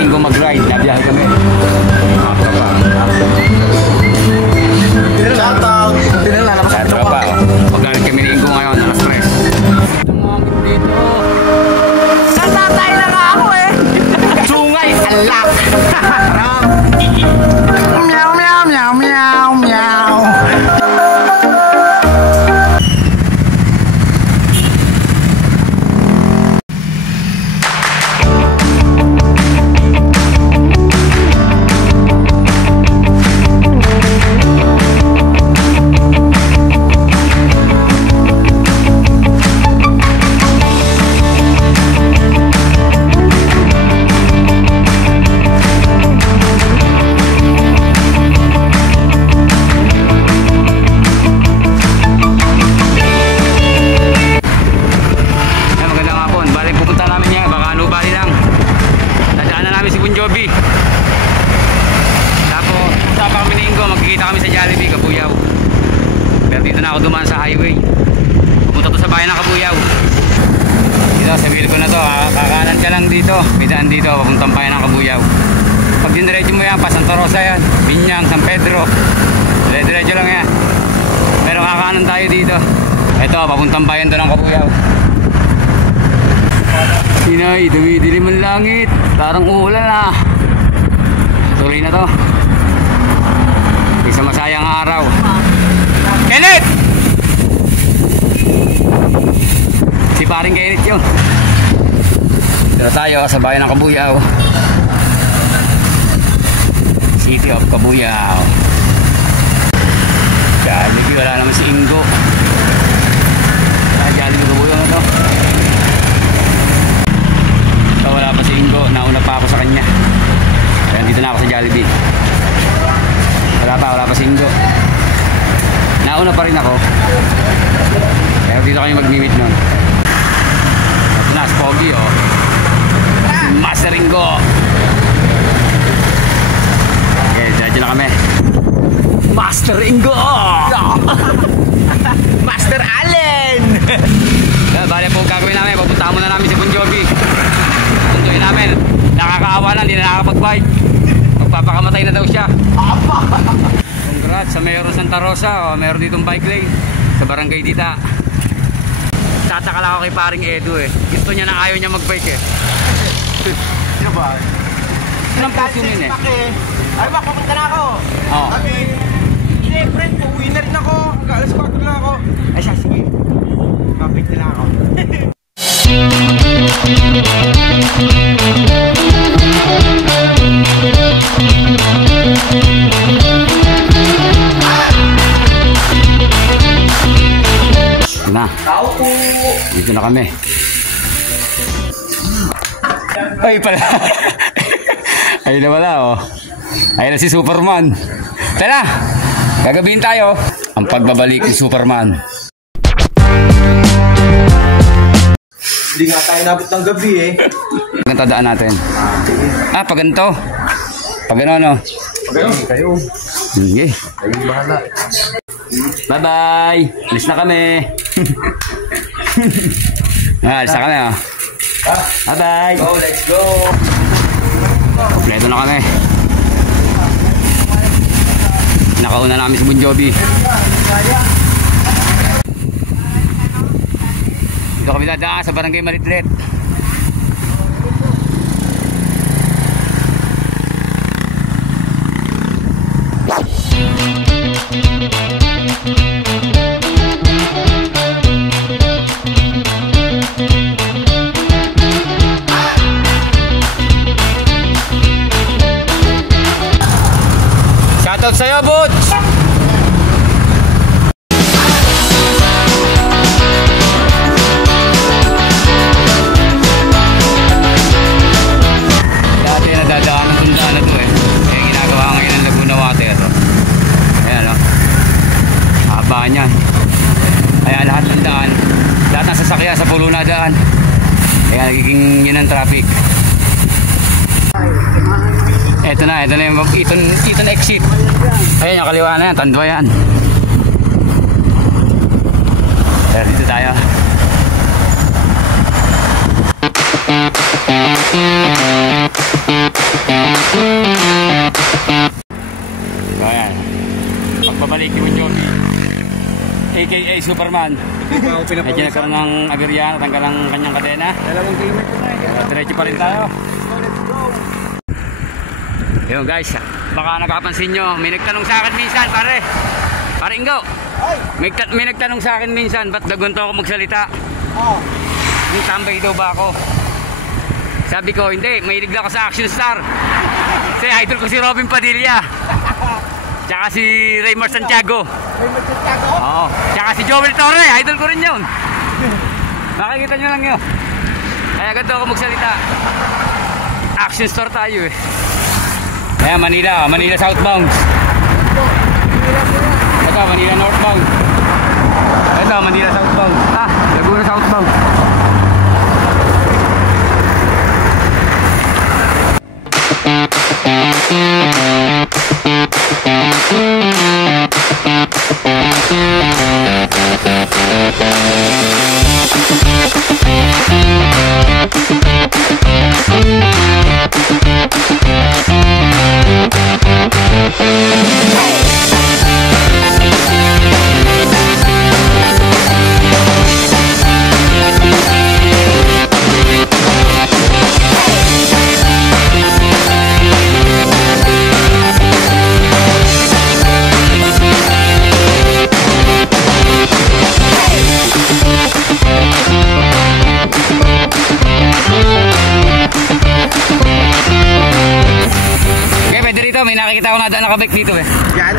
Ingo mag-ride. Nabiyahe kami. Shout out! Shout out pa. Pag-alit kami ni Ingo ngayon, alas 3. Tumangin dito. Natatay na nga ako eh! Sungay, alak! Meow, meow, meow, meow, meow. Magkikita kami sa Jollibee, Kabuyaw. Pero dito na ako dumaan sa highway. Pupunta to sa bayan ng Kabuyaw. Dito, sa ko na to. Kakanan ka lang dito. May daan dito, papuntang bayan ng Kabuyaw. Pag diniretso mo yan, pa Santa Rosa yan. Binyang, San Pedro. Diretso lang yan. Pero kakanan tayo dito. Ito, papuntang bayan to ng Kabuyaw. Sinay, dumidilim ang langit. Parang uulan ah. Tuloy na to. Isang masayang araw. Kenneth! Si paring Kenneth yun. Dito tayo sa bayan ng Kabuyaw. City of Kabuyaw. Jollibee, wala naman si Ingo. Jollibee Kabuyaw na to. Ito, wala pa si Ingo. Nauna pa ako sa kanya. Kaya dito na ako sa Jollibee. Wala pa si Ingo. Nauna pa rin ako. Pero dito kayo mag-meet nun. Ito na, Spogy oh. Master Ingo. Okay, diretso na kami. Master Ingo! Master Allen! Bale po gagawin namin. Pupuntahan muna namin si Bon Jovi. Puntuin namin. Nakakaawa na, hindi na nakakapag-bike. Magpapakamatay na daw siya. Congrats sa Mayor Santa Rosa. Meron ditong bike lane sa Barangay Dita. Tataka lang ako kay paring Edu eh. Gusto niya na ayaw niya mag-bike eh. Sino ba? Sinang puso yun eh? Ay ba, papunta na ako. Oo. Hindi, friend, uuwi na rin ako. Alas 4 na ako. Ay siya, sige. Kapit na lang ako. Na. Dito na kami. Ay pala. Ayun na wala oh. Ayun na si Superman. Tara, gagabihin tayo. Ang pagbabalik ni Superman. Hindi nga tayo nabot ng gabi eh. Tadaan natin. Pag ganito. Pag gano'n no. Pag gano'n, kayo. Sige. Kayo bahala. Bye-bye. Alis na kami. Alis na kami oh. Bye-bye. Go, let's go. Kompleto na kami. Nakauna namin si Bon Jovi. Dito kami dadaan sa Barangay Maritlet. Shoutout sa'yo, Butch! Dati nadadaan ng tundaan na to eh. Kaya ginagawa ngayon ng Laguna Water. Ayan o. Haba niya. Kaya lahat ng daan, lahat ng sasakyan sa pulo na daan. Kaya nagiging yun ang traffic. Ito na yung Eton exit. Ayan yung kaliwa na yan, Tandwa yan. Pero dito tayo. kay Superman. Hindi pa ako Medyo pinapawisan. nagkaroon ng aberya, natanggal ang kanyang kadena. 2 kilometro na eh. Diretso pa rin tayo. Let's go. Yun guys, baka nakapansin nyo, may nagtanong sa akin minsan, pare. Pare Ingo, Ay! may nagtanong sa akin minsan, ba't dagunto ako magsalita? Oh. Yung tambay daw ba ako? Sabi ko, hindi, mahilig ako sa Action Star. Kasi idol ko si Robin Padilla. Tsaka si Raymar Santiago. May Santiago? Oo. Tsaka si Joel Torre, idol ko rin yun. Makikita nyo lang yun. Kaya ganito ako magsalita. Action Star tayo eh. Kaya Manila southbound. Ito, Manila northbound. Ito, Manila southbound. Laguna southbound. May nakikita ko na daan nakabike dito eh. Yan.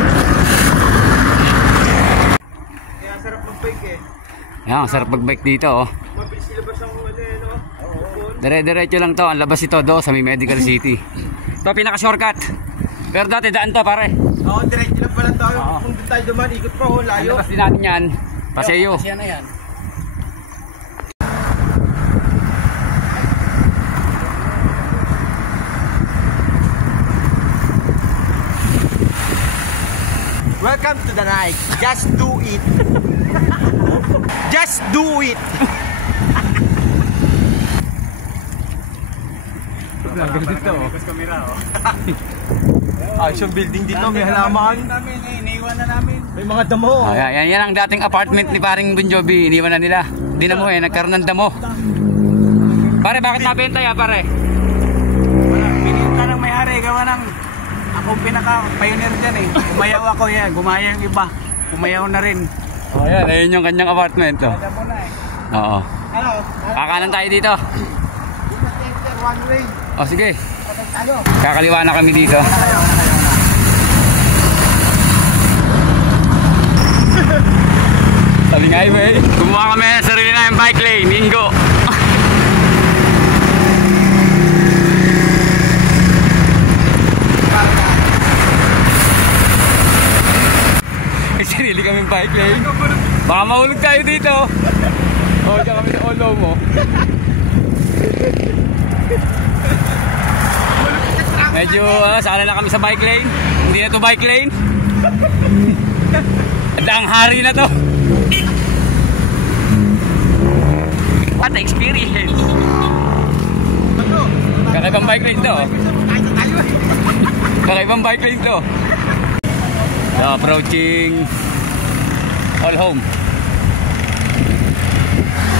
Kaya sarap mag-bike eh. Yan, sarap mag-bike dito oh. Mabilis ilabas ang ano eh, no? Oo. Dire-diretso lang to. Ang labas ito do sa may Medical City. Ito pinaka-shortcut. Pero dati daan to pare. Oo, diretso lang pala tayo. Oo. Kung doon tayo duman, ikot pa Ang layo. labas din natin yan. Paseo. Kasi na yan. Welcome to the night. Just do it. Just do it. Dito oh. Action building dito, may halaman. Iniwan na namin. May mga damo. Oh, yan ang dating apartment ni paring Bon Jovi. Iniwan na nila. Hindi na mo eh, nagkaroon ng damo. Pare, bakit nabenta ya pare? Wala, pinita ng may-ari, gawa ng akong pinaka-pioneer dyan eh. Gumayaw ako yan, gumaya yung iba. Gumayaw na rin. Oh, yan, ayun yung kanyang apartment oh. Alam mo na eh. Oo. Ano? Kakanan tayo dito. One way. Oh, sige. Ano? Kakaliwa na kami dito. Saling highway. Gumawa kami ng sarili na yung bike lane. Ingo. May sarili kaming bike lane. Baka mahulog tayo dito. Oh, dyan kami sa olo mo. Medyo sala na kami sa bike lane. Hindi na to bike lane. Ang hari na to. What experience. Kakaibang bike lane to. Kakaibang bike lane to. So, approaching All Home.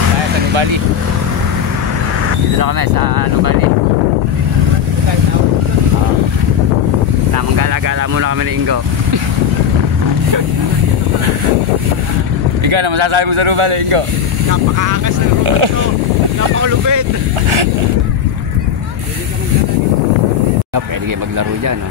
Tayo sa Nubali. Dito na kami sa Nubali. Namang gala-gala muna kami ni Ingo. Ikaw na masasabi mo sa Nubali, Ingo? Napakaangas ng rubat ko. Napakulupit. Pwede kayo maglaro dyan, no?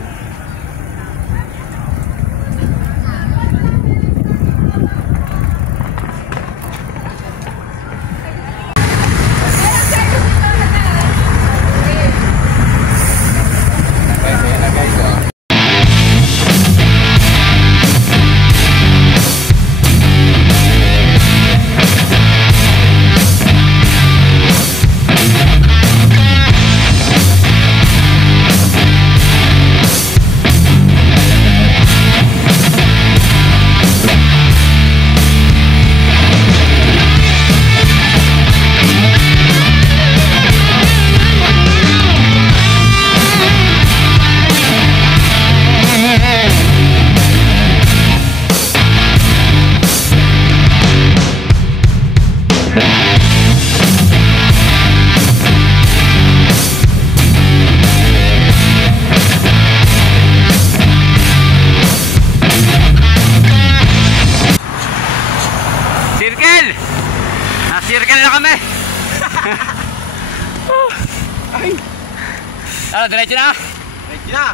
Diretso na. Diretso na.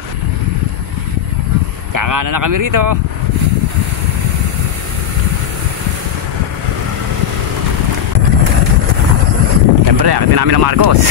Kakanan na kami rito. Siyempre, akitin namin ng Marcos.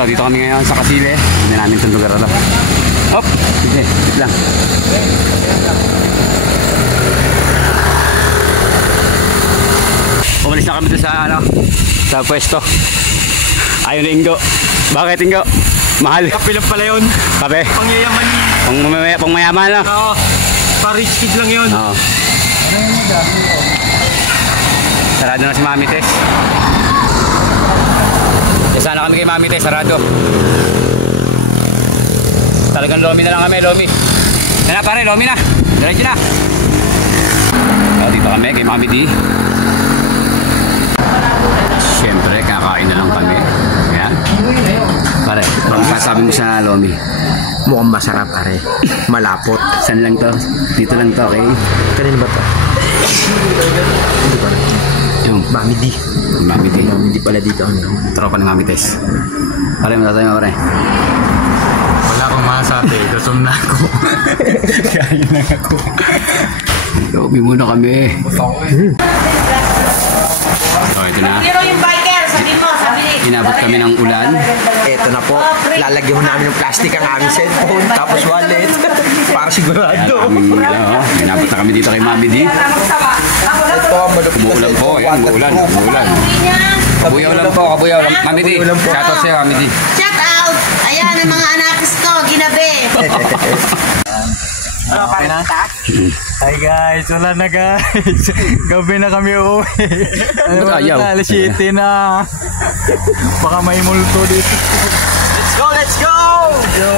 So dito kami ngayon sa Kasile. Hindi namin itong lugar alam. Hop! Sige, wait lang. Umalis na kami doon sa ano, sa pwesto. Ayun na Ingo. Bakit Ingo? Mahal. Kape lang pala yun. Kape? Pangyayaman. Pangmayaman lang. Oo. Pa-rich kid lang yun. Oo. Sarado na si Mami Tess. Sana kami kay Mami Tess, sarado. Talagang lomi na lang kami, lomi. Yan na pare, lomi na. Diretso na. So, dito kami kay Mami D. Siyempre, kakain na lang kami. Ayan. Pare, anong sasabi mo sa lomi? Mukhang masarap pare. Malapot. Saan lang to? Dito lang to, okay? Kanina ba to? Hindi pala. Yung Mami D. Mami D. Mami D pala dito. Tropa ni Mami Tess. Pare, matatayo mo pare. Wala akong masasabi. Gutom na ako. Kain na ako. Lomi muna kami. So, ito na. Pero yung biker, sabi mo, sabi ni... Inabot kami ng ulan. Eto na po. Lalagyan ho namin ng plastic ang aming cellphone. Tapos wallet. Para sigurado. Inabot na kami dito kay Mami D. Umuulan po. Ayan, umuulan. Kabuyaw lang po. Kabuyaw. Mami D. Shoutout sa'yo, Mami D. Shout out! Ayan ang mga anakis ko, ginabi. Ano, kaya na? Hi guys, wala na guys. Gabi na kami uuwi. Ano ba ayaw? na, alas 7 na. Baka may multo dito. Let's go, let's go! Yo.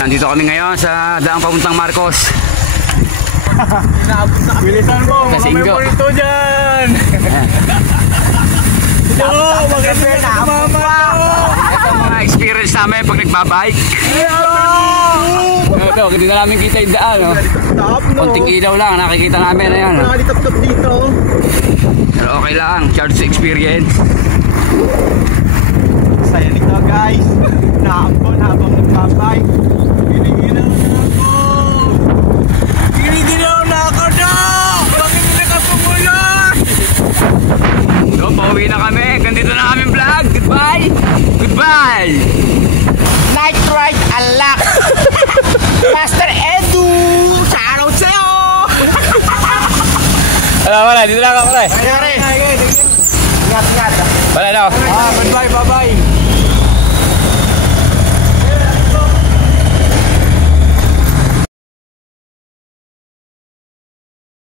Nandito kami ngayon sa daang papuntang Marcos. Bilisan mo, baka may Kasinggo. multo dyan. Yo, maganda na mama. Ito ang mga experience namin pag nagbabike. Ito, hindi na namin kita yung daan. Konting ilaw lang, nakikita namin. Ayan. Nakalitap-tap dito. Pero okay lang, charge to experience. Saya nito guys. Naambon habang nagbabay. Ginigilaw na ako. Ginigilaw na ako na. Bakit hindi ka pumulan? So, pauwi na kami. Ganito na aming vlog. Goodbye. Goodbye. Night ride alak. Master Edu. Shoutout sa'yo. Wala. Dito lang ako. Ingat. Wala na. Goodbye, bye-bye.